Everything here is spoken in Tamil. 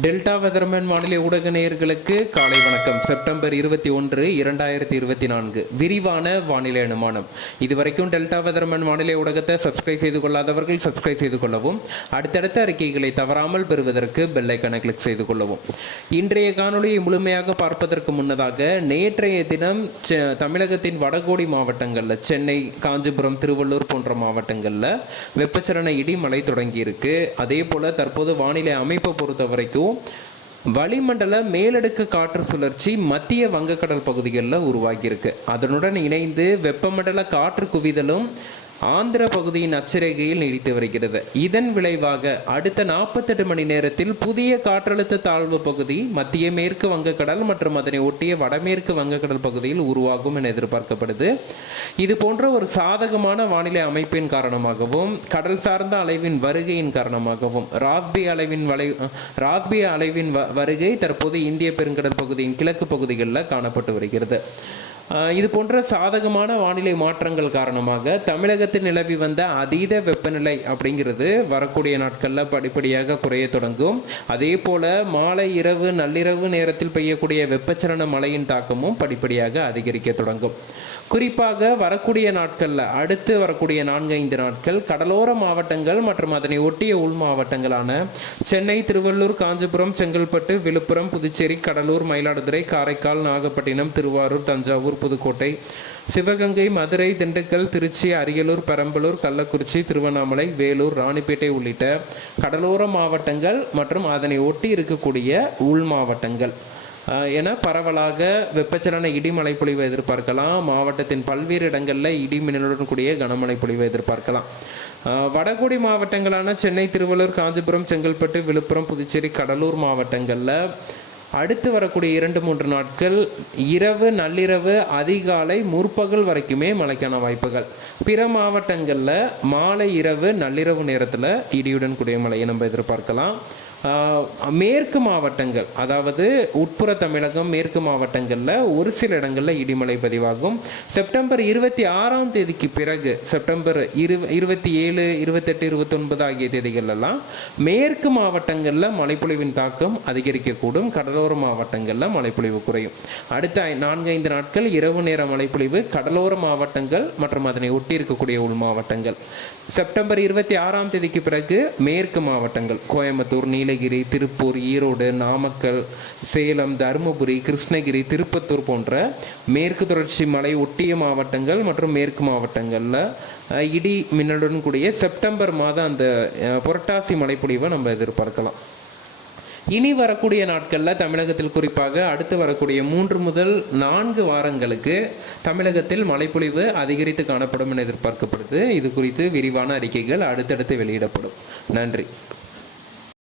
டெல்டா வெதர்மேன் வானிலை ஊடக நேயர்களுக்கு காலை வணக்கம். செப்டம்பர் இருபத்தி ஒன்று இரண்டாயிரத்தி இருபத்தி நான்கு. விரிவான வானிலை அனுமானம். இதுவரைக்கும் டெல்டா வெதர்மேன் வானிலை ஊடகத்தை சப்ஸ்கிரைப் செய்து கொள்ளாதவர்கள் சப்ஸ்கிரைப் செய்து கொள்ளவும் அடுத்தடுத்த அறிக்கைகளை தவறாமல் பெறுவதற்கு பெல்லைக்கனை கிளிக் செய்து கொள்ளவும். இன்றைய காணொளியை முழுமையாக பார்ப்பதற்கு முன்னதாக நேற்றைய தினம் தமிழகத்தின் வடகோடி மாவட்டங்களில் சென்னை காஞ்சிபுரம் திருவள்ளூர் போன்ற மாவட்டங்களில் வெப்பச்சலன இடி மழை தொடங்கியிருக்கு. அதே போல தற்போது வானிலை அமைப்பை பொறுத்த வரைக்கும் வளிமண்டல மேலடுக்கு காற்று சுழற்சி மத்திய வங்கக்கடல் பகுதிகளில் உருவாகியிருக்கு. அதனுடன் இணைந்து வெப்பமண்டல காற்று குவிதலும் ஆந்திர பகுதியின் அச்சரேகையில் நீடித்து வருகிறது. இதன் விளைவாக அடுத்த நாற்பத்தெட்டு மணி நேரத்தில் புதிய காற்றழுத்த தாழ்வு பகுதி மத்திய மேற்கு வங்கக்கடல் மற்றும் அதனை ஒட்டிய வடமேற்கு வங்கக்கடல் பகுதியில் உருவாகும் என எதிர்பார்க்கப்படுது. இது போன்ற ஒரு சாதகமான வானிலை அமைப்பின் காரணமாகவும் கடல் சார்ந்த அலைவின் வருகையின் காரணமாகவும் ராஸ்பி அலைவின் வலை ராஸ்பி அலைவின் வ- வருகை தற்போது இந்திய பெருங்கடல் பகுதியின் கிழக்கு பகுதிகளில் காணப்பட்டு வருகிறது. இது போன்ற சாதகமான வானிலை மாற்றங்கள் காரணமாக தமிழகத்தில் நிலவி வந்த அதீத வெப்பநிலை அப்படிங்கிறது வரக்கூடிய நாட்களில் படிப்படியாக குறைய தொடங்கும். அதே போல மாலை இரவு நள்ளிரவு நேரத்தில் பெய்யக்கூடிய வெப்பச்சலன மழையின் தாக்கமும் படிப்படியாக அதிகரிக்க தொடங்கும். குறிப்பாக வரக்கூடிய நாட்களில் அடுத்து வரக்கூடிய நான்கு ஐந்து நாட்கள் கடலோர மாவட்டங்கள் மற்றும் அதனை ஒட்டிய உள் மாவட்டங்களான சென்னை திருவள்ளூர் காஞ்சிபுரம் செங்கல்பட்டு விழுப்புரம் புதுச்சேரி கடலூர் மயிலாடுதுறை காரைக்கால் நாகப்பட்டினம் திருவாரூர் தஞ்சாவூர் புதுக்கோட்டை சிவகங்கை மதுரை திண்டுக்கல் திருச்சி அரியலூர் பெரம்பலூர் கள்ளக்குறிச்சி திருவண்ணாமலை வேலூர் ராணிப்பேட்டை உள்ளிட்ட கடலோர மாவட்டங்கள் மற்றும் அதனை ஒட்டி இருக்கக்கூடிய உள் மாவட்டங்கள். என பரவலாக வெப்பச்சலன இடிமழை பொழிவை எதிர்பார்க்கலாம். மாவட்டத்தின் பல்வேறு இடங்களில் இடி மின்னலுடன் கூடிய கனமழை பொழிவை எதிர்பார்க்கலாம். வடகோடி மாவட்டங்களான சென்னை திருவள்ளூர் காஞ்சிபுரம் செங்கல்பட்டு விழுப்புரம் புதுச்சேரி கடலூர் மாவட்டங்களில் அடுத்து வரக்கூடிய இரண்டு மூன்று நாட்கள் இரவு நள்ளிரவு அதிகாலை முற்பகல் வரைக்குமே மழைக்கான வாய்ப்புகள். பிற மாவட்டங்களில் மாலை இரவு நள்ளிரவு நேரத்தில் இடியுடன் கூடிய மழையை நம்ம எதிர்பார்க்கலாம். மேற்கு மாவட்டங்கள் அதாவது உட்புற தமிழகம் மேற்கு மாவட்டங்களில் ஒரு சில இடங்களில் இடிமலை பதிவாகும். செப்டம்பர் இருபத்தி ஆறாம் தேதிக்கு பிறகு செப்டம்பர் இரு இருபத்தி ஏழு இருபத்தெட்டு இருபத்தொன்பது ஆகிய தேதிகளெல்லாம் மேற்கு மாவட்டங்களில் மழைப்பொழிவின் தாக்கம் அதிகரிக்கக்கூடும். கடலோர மாவட்டங்களில் மழைப்பொழிவு குறையும். அடுத்த நான்கைந்து நாட்கள் இரவு நேர மழைப்பொழிவு கடலோர மாவட்டங்கள் மற்றும் அதனை ஒட்டி இருக்கக்கூடிய உள் மாவட்டங்கள். செப்டம்பர் இருபத்தி ஆறாம் தேதிக்கு பிறகு மேற்கு மாவட்டங்கள் கோயம்புத்தூர் நீலகிரி திருப்பூர் ஈரோடு நாமக்கல் சேலம் தருமபுரி கிருஷ்ணகிரி திருப்பத்தூர் போன்ற மேற்கு தொடர்ச்சி மலை ஒட்டிய மாவட்டங்கள் மற்றும் மேற்கு மாவட்டங்களில் இடி மின்னலுடன் கூடிய செப்டம்பர் மாதம் அந்த புரட்டாசி மழைப்பொழிவை நம்ம எதிர்பார்க்கலாம். இனி வரக்கூடிய நாட்களில் தமிழகத்தில் குறிப்பாக அடுத்து வரக்கூடிய மூன்று முதல் நான்கு வாரங்களுக்கு தமிழகத்தில் மழைப்பொழிவு அதிகரித்து காணப்படும் என எதிர்பார்க்கப்படுது. இது குறித்து விரிவான அறிக்கைகள் அடுத்தடுத்து வெளியிடப்படும். நன்றி.